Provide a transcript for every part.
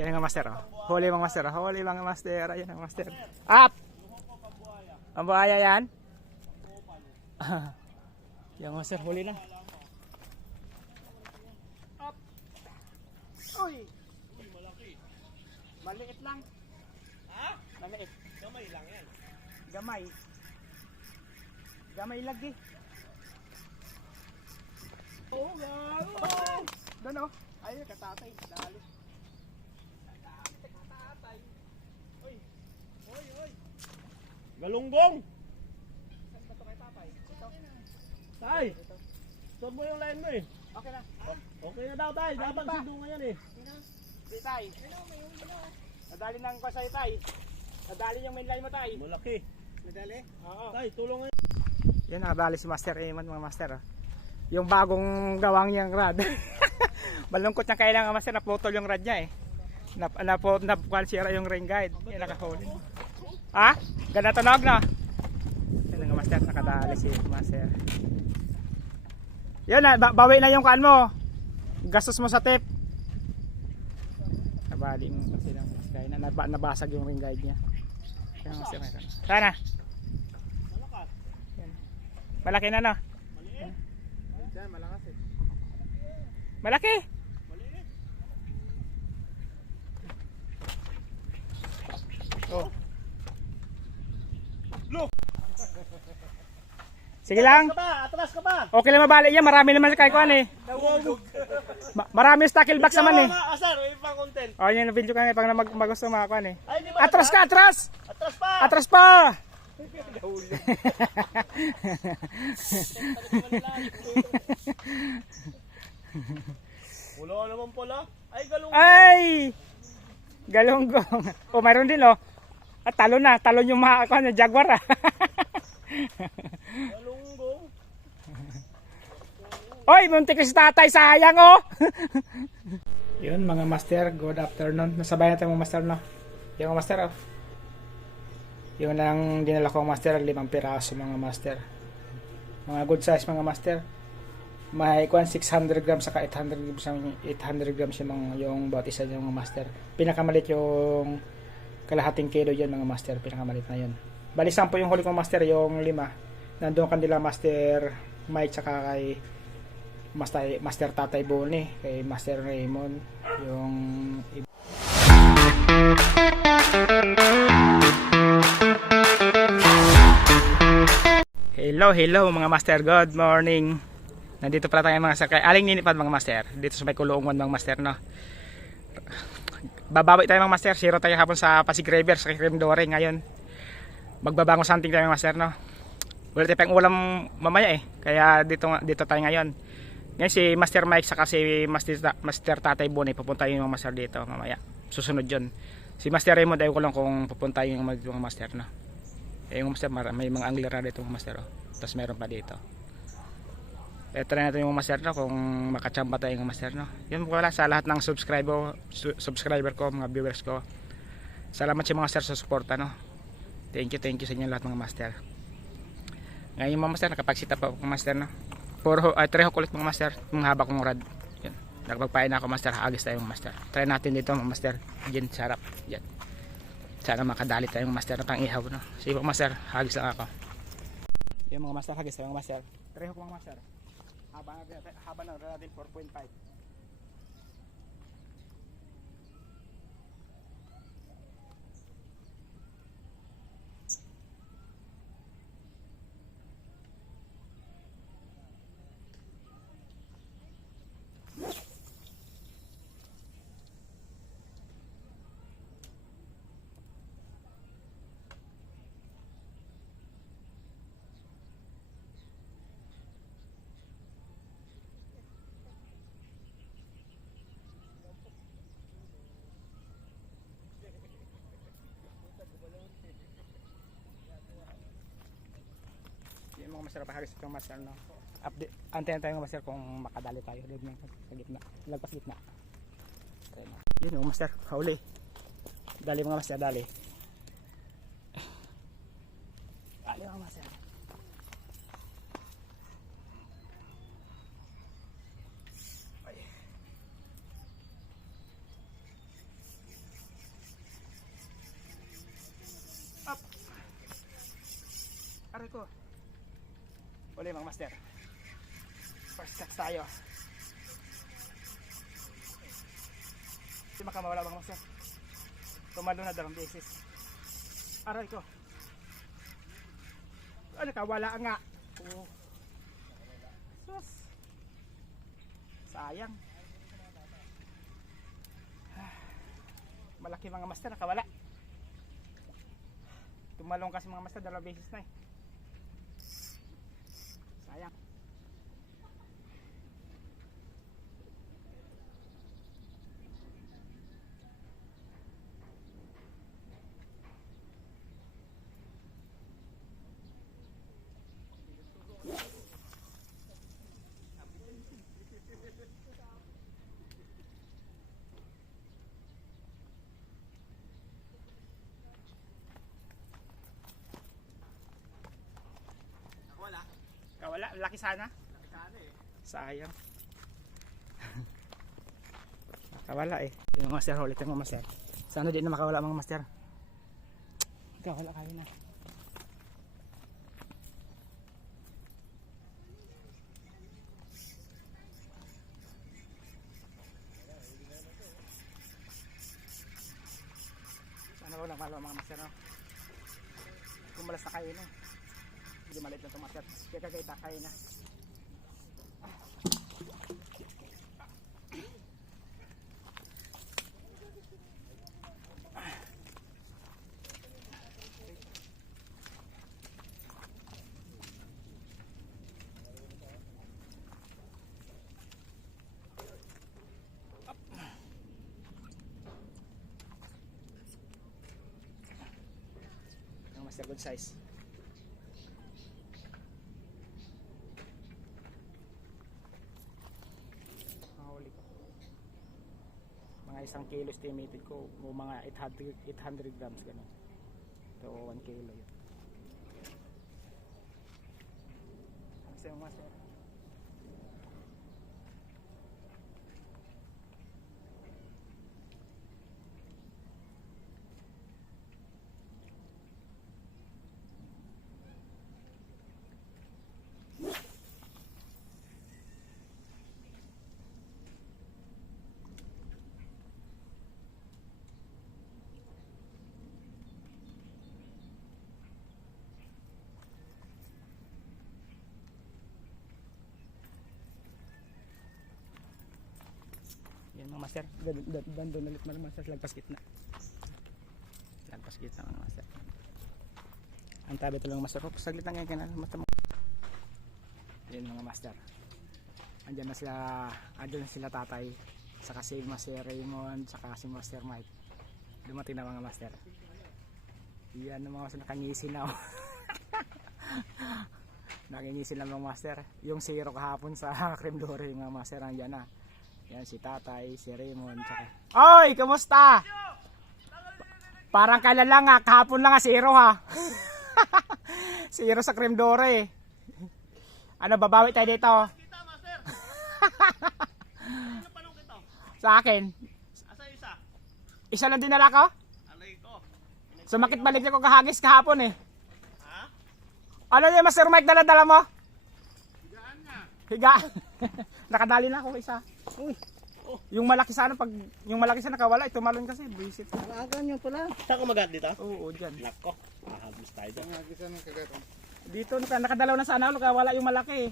Yan ang master, oh. Huli mga master, oh. Huli mga master. Ayan ang master. Up! Ang buhaya yan? Yan master, huli na. Up! Uy! Uy, malaki. Maliit lang. Ha? Maliit. Gamay lang yan. Gamay. Gamay lagi. Oh, garo! Doon, oh. Ayun, katatay. Dali. Uy! Uy, uy! Galunggong! Saan ba ito kay tatay? Ito. Tay! Stop mo yung line mo eh. Okay na. Okay na daw tay. Dapat pa. sidungan yan eh. Di tay. Nadali nang ko sa'yo tay. Nadali yung main line mo tay. Malaki. Nadali? Oo. Tay, tulungan. Yan, nadali si Master Eman mga master. Oh. Yung bagong gawang niyang rad. Malungkot niyang kailangan master, naputol yung rad niya eh. Napusira yung ring guide. Yan nakahuli. Ha? Ganda tunog na. Yan nga master, nakadali si Master. Yan na, bawi na yung kaan mo. Gastos mo sa tip. Nabali mo kasi ng guide na nabasag yung ring guide niya. Yan master. Sana. Yan. Malaki na no? Maliit. Diyan, malakas eh. Maliit. Malaki! Oh. Look! Sige lang. Atras ka ba? Okay lang mabali yan. Marami naman sa kuan eh. Nawawag. Marami tackle box naman eh. Sir, may pang content. Oh, yun yung video ka nga pag magusto mga kuan eh. Ay, di ba? Atras ka, atras! Atras pa! Atras pa! Wala naman pala. Ay, galunggong. Ay! Galunggong. Oh, mayroon din oh. At talon na, talon yung mga kuan, jaguar ah. Galunggong. Oy, muntik si tatay, sayang oh. Yun mga master, good afternoon. Nasabay natin mga master no. Yung mga master oh. Yun ang dinala ko master, 5 piraso mga master. Mga good size mga master. May kuan 600 grams saka 800 grams, 800 grams yung bawat isa yung mga master. Pinakamalit yung kalahating kilo yun mga master, pinakamalit na yun. Bali 10 yung huli kong master, yung 5. Nandoon kanila master Mike saka kay Master Tatay Boni, kay Master Raymond, yung Hello mga master, good morning. Nandito pala tayo mga master kay Aling Ninipad mga master, dito sa may Kulungan mga master no. Babawi tayo mga master, zero tayo hapon sa Pasig River sa Cremdore ngayon. Magbabango something tayo mga master no. Wala tayo pang ulam mamaya eh, kaya dito tayo ngayon. Ngayon si Master Mike saka si Master Tatay Boni pupunta yung mga master dito mamaya. Susunod yun. Si Master Raymond ayaw ko lang kung pupunta yung mga master no. Eh yung master may mga angler na dito mga master oh. Tapos meron pa dito. Try natin yung master no kung makachamba tayo yung master no. Yun po wala sa lahat ng subscriber ko, mga viewers ko. Salamat sa mga master sa suporta no. Thank you sa inyo lahat mga master. Ngayon mga master nakapag-sit up ako mga master no. Puro 3 hook ulit mga master, mga haba kong rad. Yan. Nakapagpain na ako master, hagis tayo mga master. Try natin dito mga master. Diyan sarap. Yan. Sana makadali tayo mga master na pang ihaw no. Sige mga master, hagis lang ako. Yung mga master, hagis tayo mga master. 3 hook mga master. Haba ng rad natin 4.5. Yung mga master, pahagis ito master no. Update, antayin tayo mga master kung makadali tayo doon sa gitna, lagpas gitna. Yun yung master, huli. Dali mga master, dali. Dali mga master. ko. Uli mga master. First catch tayo. Hindi makamawala mga master. Tumalo na 2 beses. Aray ko. Nakawala nga. Oh. Sus. Sayang. Malaki mga master, nakawala. Tumalong kasi mga master 2 beses na eh. Sayang. Wala, laki sana. Sayang. Nakawala eh. Yung mga master, ulit yung mga master. Sana din na makawala mga master. Nakawala kami na. Sana wala makawala mga master. No? Kumalas na kayo na. Hindi maliit na tumakyat. Kaya kagayta kayo na. Ang master good size. Mga 1 kilo estimated ko o mga 800 grams ganun. So 1 kilo yun. Ang sayang master. Yan mga master, doon ulit mga master, lagpas gitna. Lagpas gitna mga master. Ang tabi ito lang master, saglit lang ngayon kanal. Yan mga master. Andyan na sila tatay, saka si Master Raymond, saka si Master Mike. Dumating na mga master. Yan mga master, nakangisin na. Nakangisin na mga master. Yung zero kahapon sa Creme Dore mga master, andyan na. Yan si tatay, si Raymond, tsaka... Oy! Kamusta? Parang kailan lang kahapon lang zero ha. Zero sa Creme Dore. Ano, babawi tayo dito? Kita, master. Ano panong kita? Sa akin. Asa isa? Isa lang dinala ko? Alay ko. Sumakit balik ko kahagis kahapon eh. Ha? Ano yung Master Mike dala-dala mo? Higaan nga. Higaan. Nakadali na ako isa. Uy. Oh. Yung malaki sana nakawala, tumalon kasi visit. Maaga nyo pala. Saan ka magat dito? Oo, diyan. Nako. Ahagis tayo dyan. Maaga ng kagat. Dito nakadalaw na sana, nakawala yung malaki.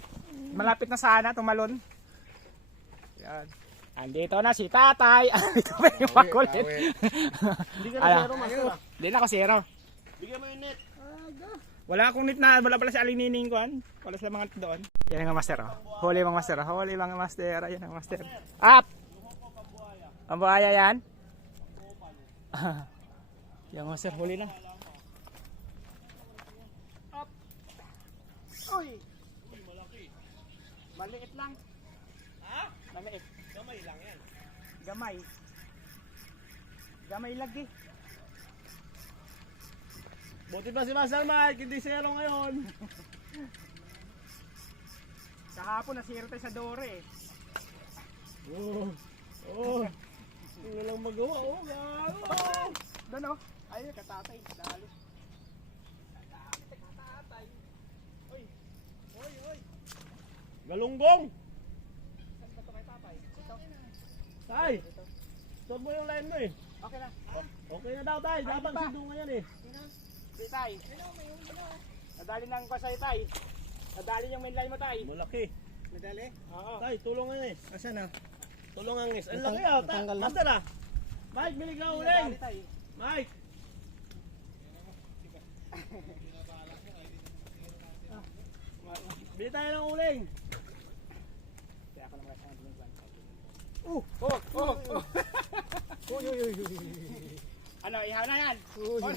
Malapit na sana tumalon. Yan. Andito na si tatay. Andito pa yung makulit. Hindi ka na zero, master. Hindi na ako zero. Bigyan mo yung net. Wala akong net na, wala pala si Aling Nining ko. Wala sila mga net doon. Yan ang master. Oh. Huli mga master. Huli mga master. Ayan ang master. Up! Ang buhaya yan? Yan master, huli na. Up! Uy! Uy, malaki. Maliit lang. Ha? Maliit. Gamay lang yan. Gamay. Gamay lagi. Buti pa si Master Mike, hindi zero ngayon. Kahapon na zero tayo sa Dore eh. Oh. Oh. Hindi lang magawa. Oh, gano'n. Doon oh. Ayun, katatay. Dali. Galunggong! Tay! Stop mo yung line mo eh. Okay na. Okay na daw tay, dapat pa. sidungan yan eh. Si Tay. Nadali ng ko sa'yo, Tay. Nadali yung main line mo, Tay. Malaki. Nadali? Oo. Tay, tulungan eh. Asan na? Tulungan ngis. Ang laki ah. Natanggal na? Master ah. Mike, bilig ka uling. Nadali, Tay. Mike. Bili tayo ng uling. Kaya ako naman kasama ng plan. Oh! Uy, uy, uy, uy. Ano, ihaw na yan? Uy, uy.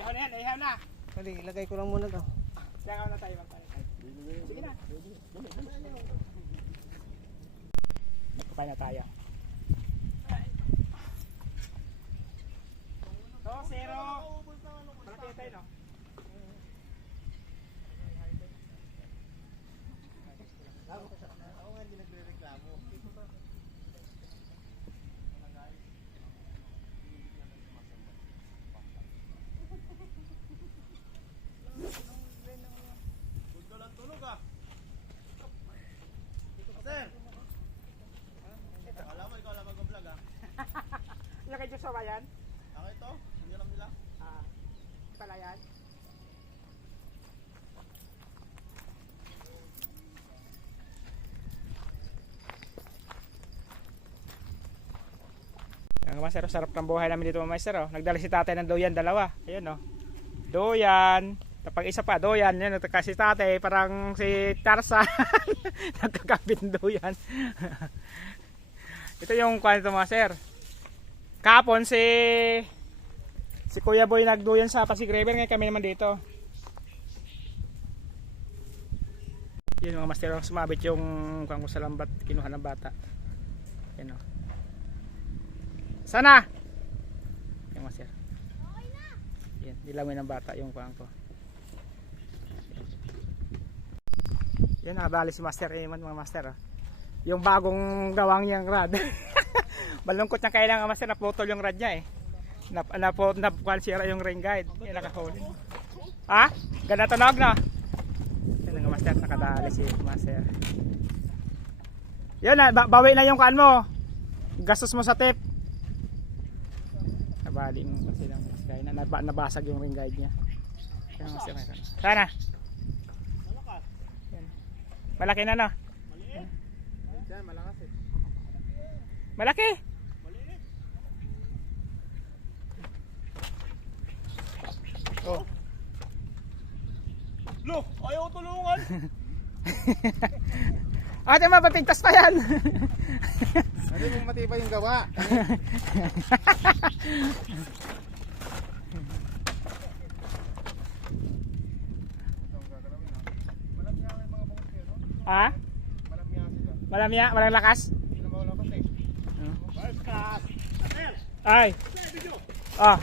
Ihaw na yan, ihaw na. Dali, ilagay ko lang muna to. Kaya ako na tayo magpalit. Sige na. Magkapay na tayo. So, 0. Malaki na tayo, no? Ako nga hindi nagre-reklamo. Gusto lang tulog ah. Sir. Alam mo, ikaw lang mag-vlog ah. Yung kay Joshua yan? Ako ito, hindi alam nila. Pala yan? Ang master, sarap ng buhay namin dito mga master. Oh. Nagdala si tatay ng doyan, dalawa. Ayun oh. Doyan. Tapos isa pa, doyan. Yan, kasi tatay, parang si Tarzan. Nagkakabit ng doyan. Ito yung kwento mga sir. Kapon si Kuya Boy nagduyan sa Pasig River, ngayon kami naman dito. Yun mga master, sumabit yung kung sa lambat kinuha ng bata. Yan o. Sana! Yung master. Yan, dilawin ng bata yung kuwang ko. Yan, nakadali si Master Raymond mga master. Oh. Yung bagong gawang niyang rad. Malungkot niya kailangan master, naputol yung rad niya eh. Naponsira yung ring guide. Yan, nakahuli. Ha? Ganda tunog na. Yan nga master, nakadali si master. Yan na, bawi na yung kaan mo. Gastos mo sa tip. Nabali mo kasi lang guide na nabasag yung ring guide niya. Yan master. Sana. Yan. Malaki na no? Diyan, malakas eh. Malaki. Oh. Lo, ayaw tulungan. Ate, mapapigtas pa yan. Hindi mong matibay yung gawa. Ha? Malamya, walang lakas. Hindi na mawalakas eh. First class. Sir, Ay. video. Ah.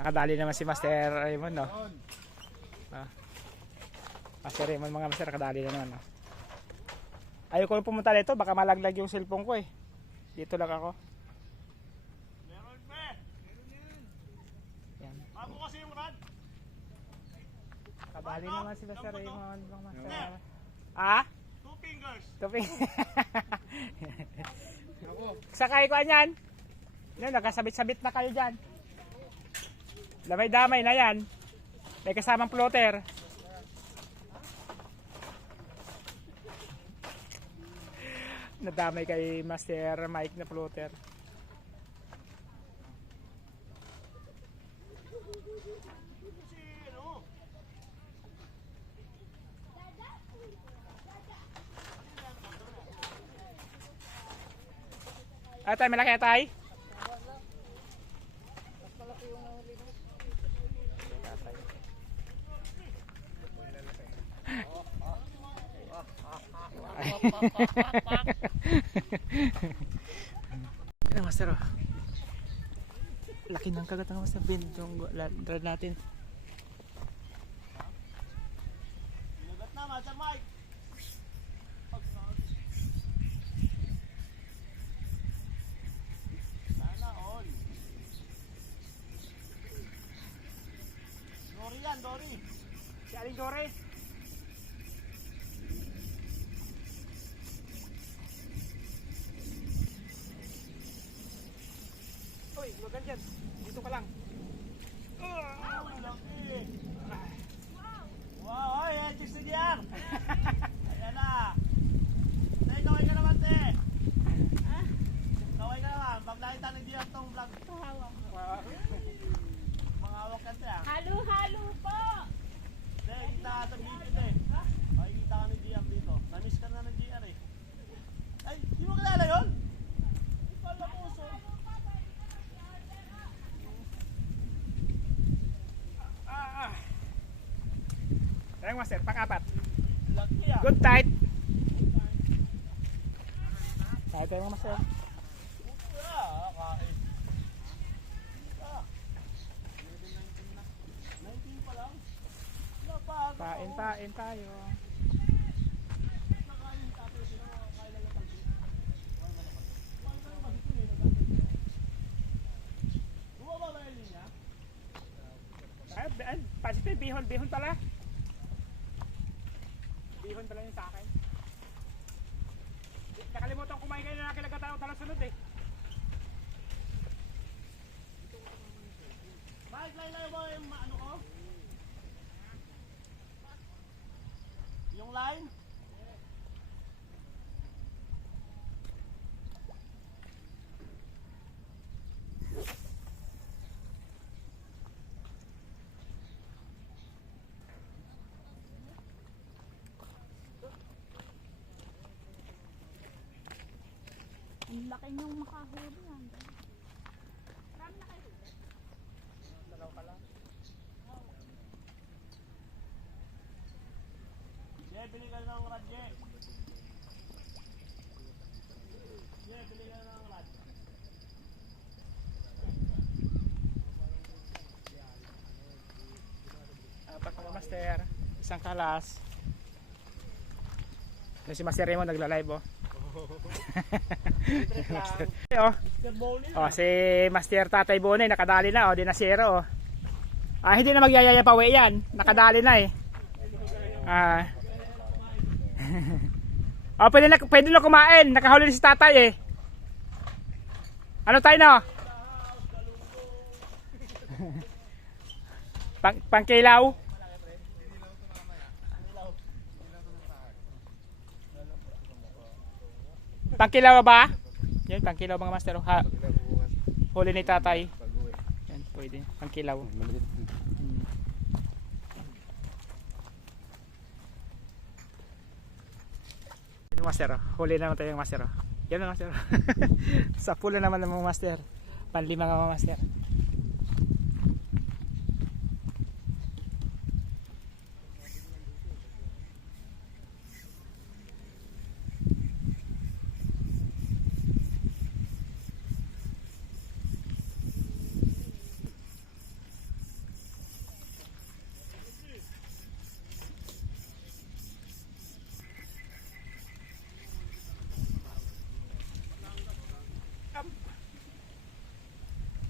Nakadali naman si Master Raymond, no? Master Raymond, mga master, nakadali na naman, no? Ayoko yung pumunta dito, baka malaglag yung cellphone ko eh. Dito lang ako. Meron pe. Yan. Bago kasi yung rad. Nakadali naman si Master Raymond, mga master. Ah? 2 fingers. Tuping. Ako. Sakay ko yan. Yan, nakasabit-sabit na kayo dyan. Damay-damay na yan. May kasamang plotter. Nadamay kay Master Mike na plotter. Kasi ano. Atay, malaki atay. Ano master, oh. Laki ng kagat ng master, bin yung rad natin. Binagat na, Master Mike. Sana all. yan, Dory. Si Aling Dore. Uy, maganda dyan. Dito ka lang. Ah, ang laki. Wow, ay, ay, chicks na diyan. Ayan na. Te, kaway ka naman, te. Kaway ka naman. Pag nakita ni Diyan tong vlog, mga hawak ka, te, ah. Halo-halo po! Te, kita ka sa video, te. Ay, kita ka ni Diyan dito. Namiss ka na ng GR, eh. Ay, di mo kilala yun? Di pala puso. Ayan, master, pang-apat. Laki, ah. Good tight. Tight tayo mga master. Ah, kain. Ah. 19 pa lang. Wala pa. Pain tayo. Nakain tapos sino kain lang ng talbos. Wala na naman dito eh. Bumaba ba yung linya? Ay, pasite, bihon pala. Bihon pala yun sa akin. Nakalimutan kumain kayo na nakilagatan ako sunod eh. Mike, laylay mo yung ano ko? Yung line? Ang laki niyong makahuli yan. Marami na kayo huli. Yeah, bili ka ng radye. Yeah, bili ka ng radye. Apat mga master. Isang kalas. Yung si Master Raymond nagla-live oh. Oh. Mr. Bowling. Oh, si Master Tatay Bonay nakadali na oh, di na zero oh. Ah, hindi na magyayaya pa uwi yan. Nakadali na eh. Ah. Oh, pwede na kumain. Nakahuli na si Tatay eh. Ano tayo no? Pangkilaw. Pangkilaw ba? Yan, pangkilaw mga master. Ha, huli ni Tatay. Pag-uwi. Yan, pwede. Pangkilaw. Maliit. Yung master, oh. Huli naman tayo yung master. Oh. Yan ang master. Sa pula naman ng mga master. Panlima nga mga master.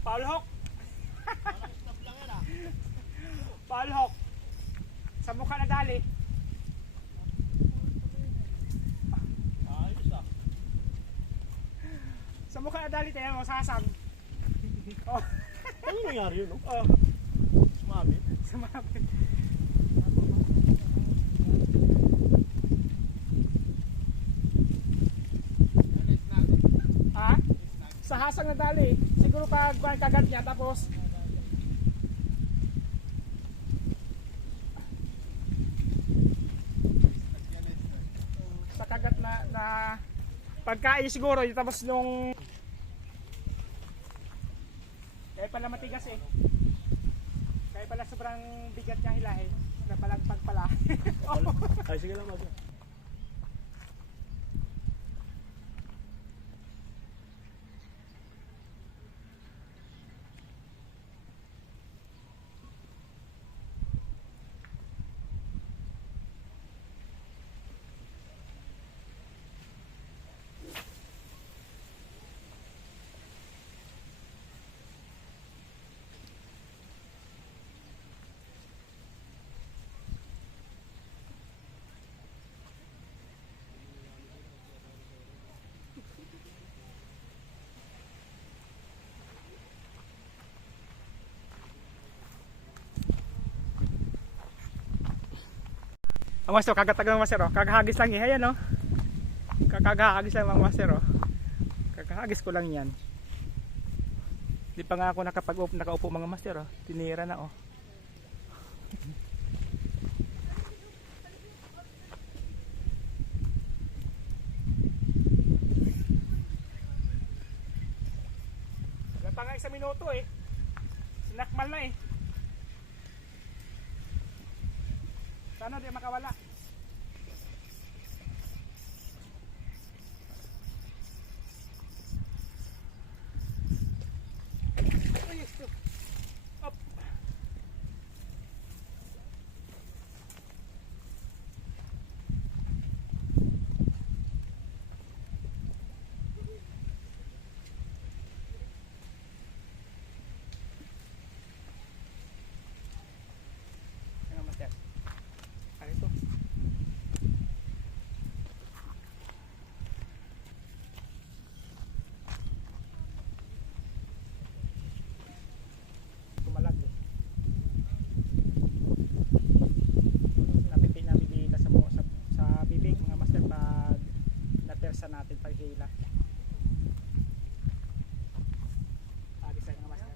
Paul Hawk. Stop lang yan ah. Paul Hawk. Sa mukha na dali. Ayos ah. Sa mukha na dali tayo mo sasang. Oh, Ano nangyari yun? No? oh, Sumami. sumabi. Ha? Sa hasang na dali. Siguro pag kagat niya tapos sa kagat na pagkain siguro yung tapos nung kaya pala matigas eh. Kaya pala sobrang bigat niya hilahin. Napalagpag pala. Ay, sige lang mag. Ang master, kagatag ng master, oh. Kakahagis lang eh. Ayan, oh. Kakahagis lang mga master, oh. Kakahagis ko lang yan. Di pa nga ako nakaupo mga master, oh. Tinira na, oh. Wala pa nga 1 minuto eh. Sinakmal na eh. Sana di makawala. Up. Ano master? Ano ito? Tumalag eh. Napitin namin dito sa bibig mga master pag napersa natin pag hila. Agis tayo mga master.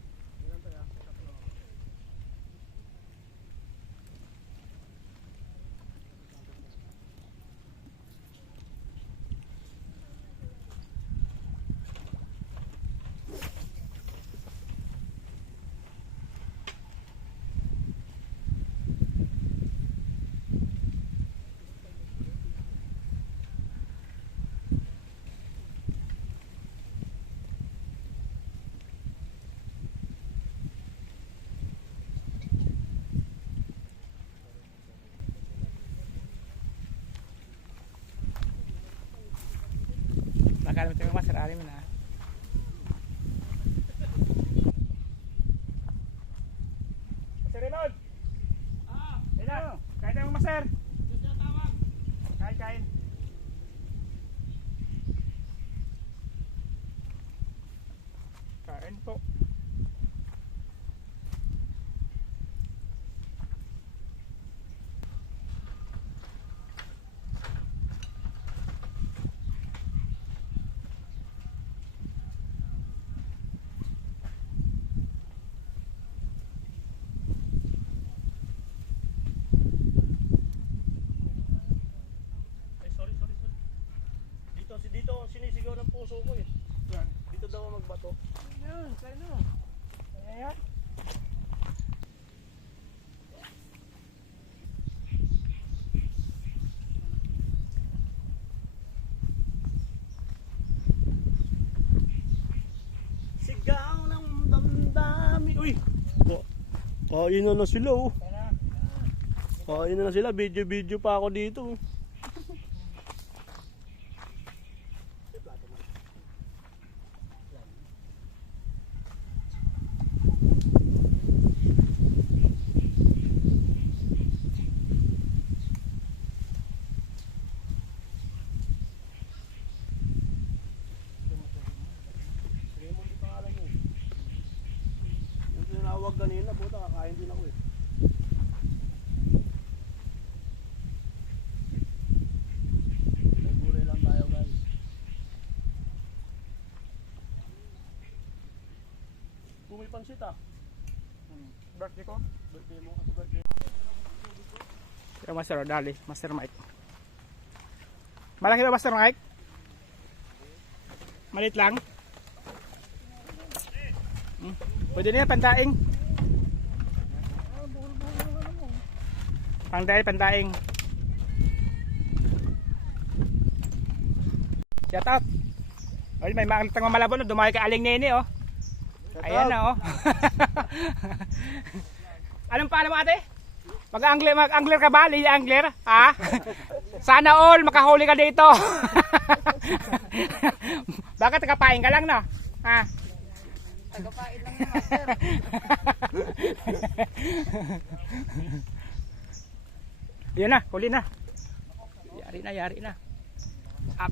Nakalimit yung master, alim na. Master Reynald! Ayun na, kain tayo mga master. Kain. Kain po. Ay, sorry. Dito sinisigaw ng puso ko eh. Dito daw ako magbato. Ayun, kain na. Ayan. Sigaw ng damdami. Uy! Kain na sila oh. Kain na sila. Video pa ako dito. Raymond yung pangalan niyo. Yung tinawag kanina, puta, kakain din ako eh. Gulay lang tayo guys. May pansit ah. Birthday ko. Birthday mo, happy birthday. Yung master, dali. Master Mike. Malaki ba master Mike? Malit lang. Pwede na yan, pandaing. Pandaing. Shout out. Oy, may makalitang mamalabon, dumayo kay Aling Nene, oh. Ayan na, oh. Anong paalam mo, ate? Mag-angler ka ba? Lili angler? Ha? Sana all, makahuli ka dito. Bakit nakapain ka lang, no? Ha? Tagapain lang yung master. Yun na, huli na. Yari na. Up.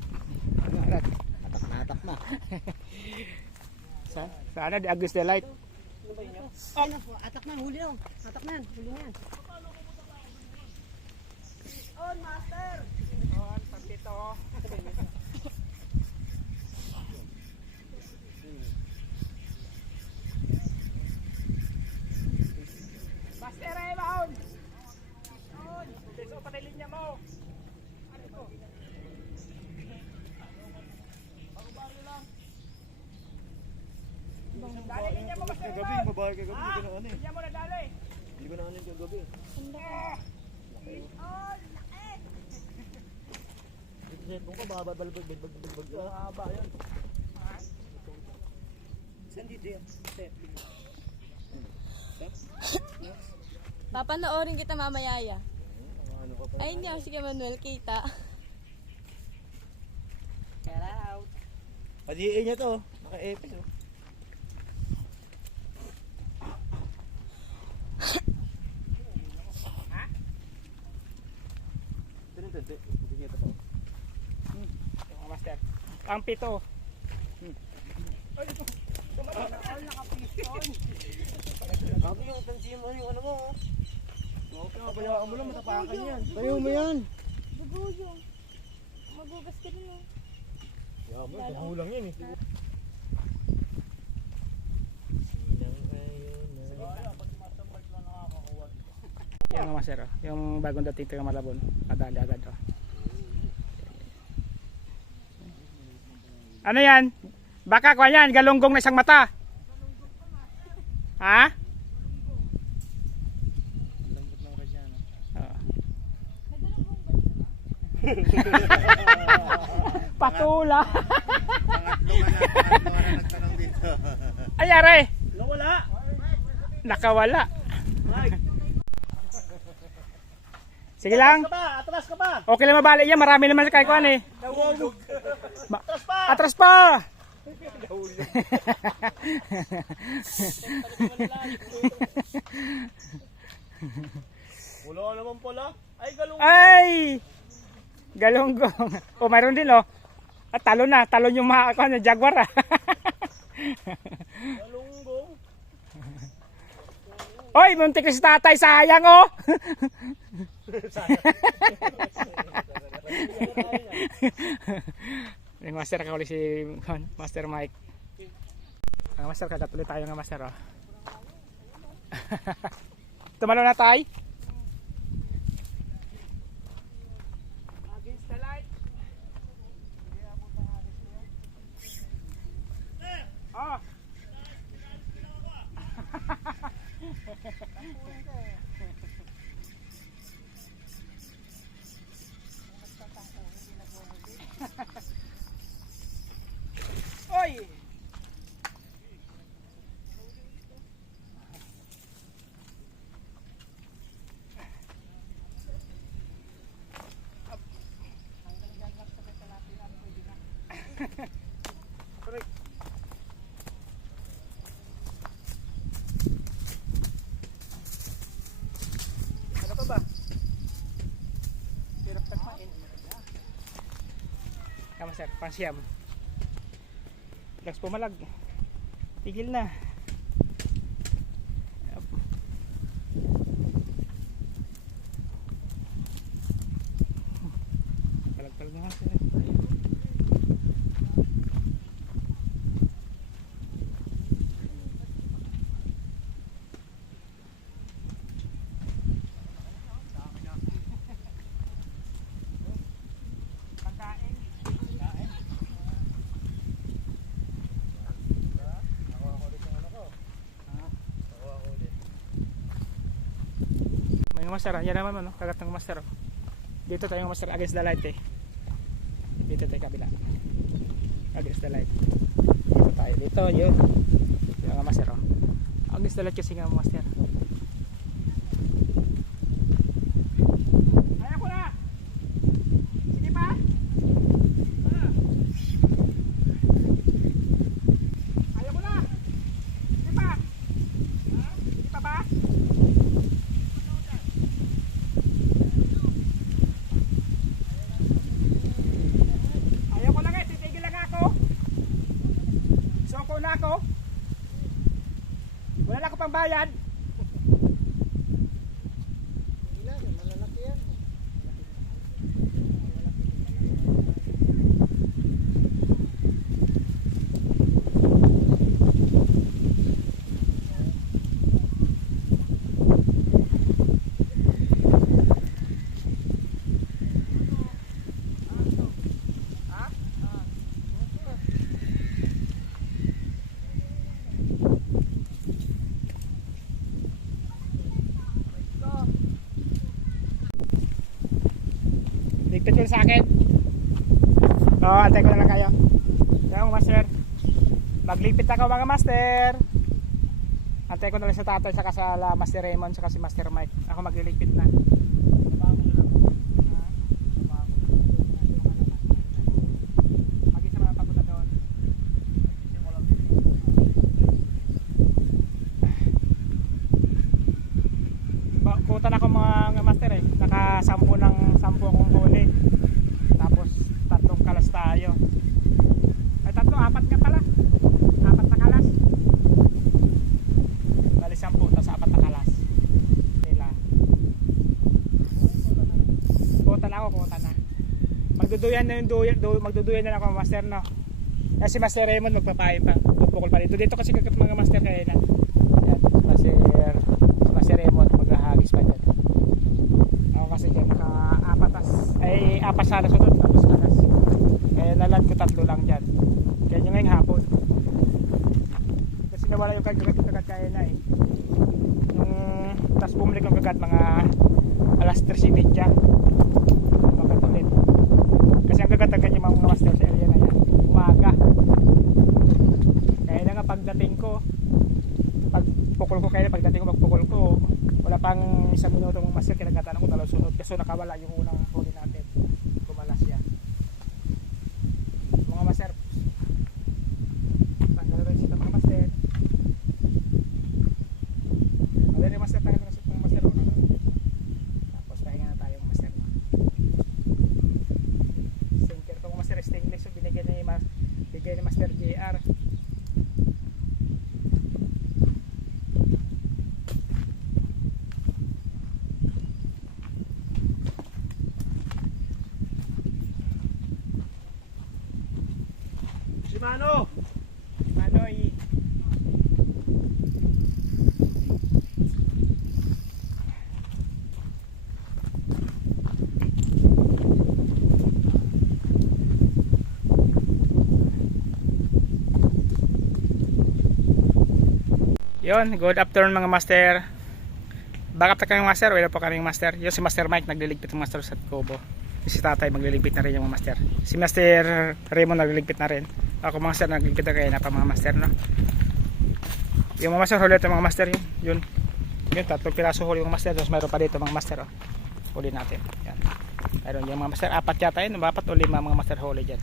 Natak na. Sana di Agus the light. Atak na, huli na. Atak na, huli na yan. On, master! On, pagpito. Master, rebound! On! So, patay linya mo. Ano ito? Bago-bago lang. Dali, linya mo, master. Kagabi, babae kagabi, hindi ko na ano eh. Linya mo na dali. Hindi ko na ano yung kagabi. Kung ko babalbag haba yan. Saan dito yan? Papanoorin kita mamaya ya. Ano ka pa? Ay hindi ako si Manuel kita. Pa-GA niya to. Naka-epis oh. Tinintindi. Hindi niya ito pa. Mga master. Ang pito. Sabi yung tansiyan mo yung ano mo oh. Okay, bayaan mo lang, matapakan yan. Tayo mo yan. Buguyong. Magugas ka din oh. Bayaan mo, tagulang yan eh. Sinang ayun na. Yung mga master, oh. Yung bagong dating taga Malabon. Kadali agad. Oh. Ano yan? Baka kuha yan, galunggong na isang mata. Ha? Lambot lang ka dyan. Oo. Patula. Pangatlo nga na nagtanong dito. Ay, aray. Nawala! Nakawala. Sige lang. Atras ka ba? Okay lang mabalik yan. Marami naman kay kuan eh. Nahulog! Atras pa! Atras pa. Wala naman pala. Ay, galong. Ay! Galunggong. O, mayroon din oh. At talon na. Talon yung mga kuan, jaguar ah. Galunggong. Oy, muntik na si tatay. Sayang oh. Yung master kakuli si Master Mike. Ang master kakatuloy tayo ng master oh. Tumalo na tayo. Against the light. Oh. Oy! Ano pa ba? Hirap tagmain. Kama sir, pansiyam. Lags pumalag. Tigil na. Palag-palag na sir. Pagkain. May master, yan naman no, kagat ng master. Oh. Dito tayo master against the light eh. Dito tayo kabila. Against the light. Dito tayo, dito yun. Yung nga master oh. Against the light kasi nga master. Kaya ko na! Sige pa! Ayaw ko na! Sige pa! Sige pa ba? Ayaw ko na guys, titigil lang ako. Soko na ako. Wala na ako pang bayad. ligpit ko sa akin. Oo, antay ko na lang kayo. Yan mga master. Magligpit ako mga master. Antay ko na lang sa tatay saka sa Master Raymond saka si Master Mike. Ako magliligpit na. Mag-isa mga papunta doon. Kutan ako mga master eh. Naka-10 ng 10 akong huli. Tapos 3 kalas tayo. Ay 4 nga pala. 4 na kalas. Bali 10 tapos 4 na kalas. Sila. Kutan na. Magduduyan na yung magduduyan na ako master no. Kasi Master Raymond magpapain pa. Pupukol pa dito. Dito kasi kagat mga master kaya na. Yan, si Master Raymond maghahagis pa dyan. Ako kasi dyan apas sana sunod tapos kalas. Kaya nalan ko 3 lang dyan. Kaya nyo ngayong hapon. Kasi nawala yung kagat kaya na eh. Tapos bumalik ng kagat mga alas 3:30. Magkatulit. Kasi ang kagat-kagat yung mga master sa area na yan. Umaga. Kaya na nga pagdating ko, pagpukul ko kaya pagdating ko magpukul ko, wala pang 1 minuto mga master kinagatan ko dalaw sunod kasi nakawala yung unang huli natin. Kumalas siya. Mga master. Tanggalin sila mga master. Wala yung master tayo mga master. Tapos pahinga na tayo mga master. Sinker ko mga master stainless so binigyan ni Master JR. Shimano! Manoy. Yon, good afternoon mga master. Backup na kami master, wala po kaming master. Yun si Master Mike nagliligpit ng master sa Kubo. Si tatay magliligpit na rin yung mga master. Si Master Raymond nagliligpit na rin. Ako mga master nagliligpit na kayo na pa mga master no. Yung mga master huli ito mga master yun. Yun 3 piraso huli yung master. Tapos mayroon pa dito mga master oh. Huli natin. Yan. Mayroon yung mga master 4 yata yun. 4 o 5 mga master huli dyan.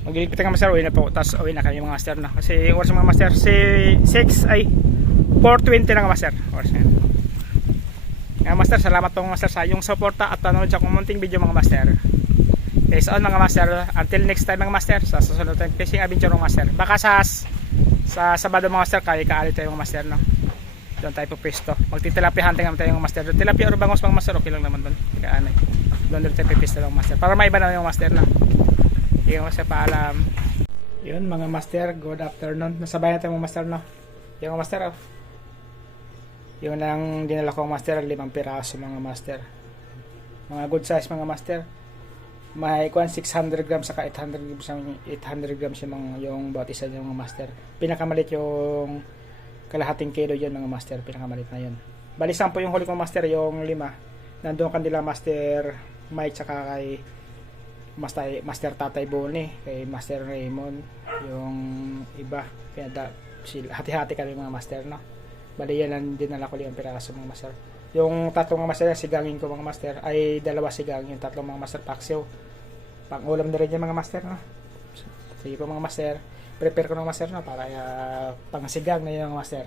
Magliligpit ng master, uwi na po. Tapos uwi na kami mga master no. Kasi oras mga master 4:20 lang master. Oras yan. Mga master, salamat po mga master sa yung suporta at panood sa kumunting video mga master. Okay, so on mga master, until next time mga master, sa susunod tayong fishing adventure mga master. Baka sa Sabado mga master, kaya tayo mga master no. Doon tayo po pwesto. Magtitilapia hunting naman tayo mga master. Tilapia or bangos mga master, okay lang naman doon. Kaanay. Doon tayo pwesto lang master. Para maiba na yung master no. Yung master paalam. Yun mga master, good afternoon. Nasabay na tayo mga master no. Yung mga master oh. Yung lang dinala ko master 5 piraso mga master. Mga good size mga master. May 600 grams saka 800 grams yung bawat isa yung mga master. Pinakamalit yung kalahating kilo yun mga master, pinakamalit na yun. Bali 10 yung huli kong master, yung 5 nandoon kanila Master Mike saka kay Master Tatay Boni, kay Master Raymond, yung iba kaya hati-hati kami mga master no. Bali yan lang dinala ko 5 piraso mga master. Yung 3 mga master sigangin ko mga master ay 2 sigang, yung 3 mga master paksiw. Pang ulam na rin yung mga master no. Sige po mga master, prepare ko ng master no para pang sigang na yung master.